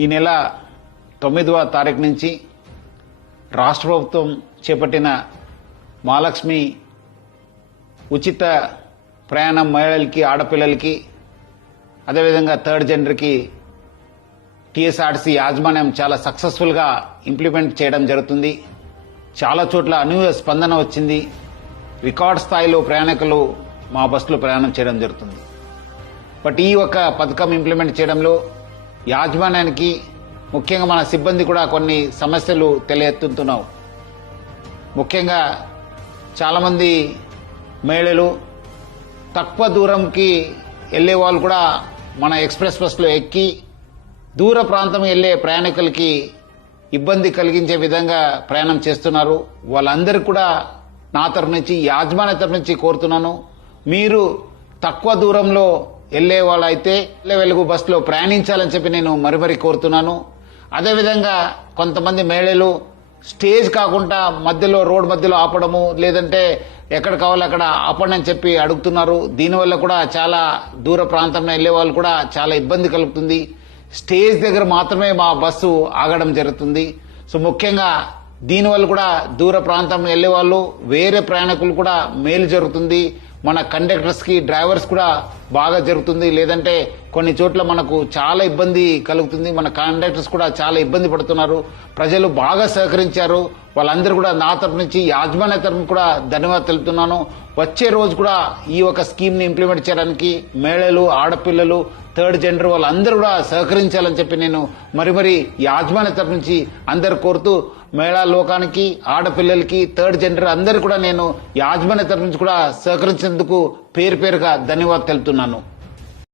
ఈ నెల 9వ తారీఖు నుంచి రాష్ట్ర ప్రభుత్వం చేపట్టిన మహాలక్ష్మి ఉచిత ప్రయాణం మహిళలకి, ఆడపిల్లలకి, అదేవిధంగా థర్డ్ జెండర్కి టీఎస్ఆర్టీసీ యాజమాన్యం చాలా సక్సెస్ఫుల్గా ఇంప్లిమెంట్ చేయడం జరుగుతుంది. చాలా చోట్ల అనూహ్య స్పందన వచ్చింది. రికార్డ్ స్థాయిలో ప్రయాణికులు మా బస్సులో ప్రయాణం చేయడం జరుగుతుంది. బట్ ఈ ఒక పథకం ఇంప్లిమెంట్ చేయడంలో యాజమాన్యానికి, ముఖ్యంగా మన సిబ్బంది కూడా కొన్ని సమస్యలు తెలియెత్తుతున్నావు. ముఖ్యంగా చాలామంది మహిళలు తక్కువ దూరంకి వెళ్లే వాళ్ళు కూడా మన ఎక్స్ప్రెస్ బస్సులో ఎక్కి దూర ప్రాంతం వెళ్లే ప్రయాణికులకి ఇబ్బంది కలిగించే విధంగా ప్రయాణం చేస్తున్నారు. వాళ్ళందరికీ కూడా నా తరఫు నుంచి, యాజమాన్య తరఫు నుంచి కోరుతున్నాను, మీరు తక్కువ దూరంలో వెళ్లే వాళ్ళైతే వెలుగు బస్సులో ప్రయాణించాలని చెప్పి నేను మరీ కోరుతున్నాను. అదేవిధంగా కొంతమంది మహిళలు స్టేజ్ కాకుండా మధ్యలో, రోడ్ మధ్యలో ఆపడము, లేదంటే ఎక్కడ కావాలో అక్కడ ఆపండి అని చెప్పి అడుగుతున్నారు. దీనివల్ల కూడా చాలా దూర ప్రాంతంలో వెళ్లే వాళ్ళు కూడా చాలా ఇబ్బంది కలుగుతుంది. స్టేజ్ దగ్గర మాత్రమే మా బస్సు ఆగడం జరుగుతుంది. సో ముఖ్యంగా దీనివల్ల కూడా దూర ప్రాంతం వెళ్లే వాళ్ళు, వేరే ప్రయాణికులు కూడా మేలు జరుగుతుంది. మన కండక్టర్స్ కి, డ్రైవర్స్ కూడా బాగా జరుగుతుంది. లేదంటే కొన్ని చోట్ల మనకు చాలా ఇబ్బంది కలుగుతుంది. మన కండక్టర్స్ కూడా చాలా ఇబ్బంది పడుతున్నారు. ప్రజలు బాగా సహకరించారు. వాళ్ళందరూ కూడా నా తరపు నుంచి, యాజమాన్య తరపు కూడా ధన్యవాదాలు తెలుపుతున్నాను. వచ్చే రోజు కూడా ఈ ఒక స్కీమ్ ని ఇంప్లిమెంట్ చేయడానికి మహిళలు, ఆడపిల్లలు, థర్డ్ జెండర్ వాళ్ళందరూ కూడా సహకరించాలని చెప్పి నేను మరీ యాజమాన్య తరపు నుంచి అందరు కోరుతూ, మహిళా లోకానికి, ఆడపిల్లలకి, థర్డ్ జెండర్ అందరు కూడా నేను యాజమాన్య తరపు నుంచి కూడా సహకరించేందుకు పేరుగా ధన్యవాదాలు తెలుపుతున్నాను.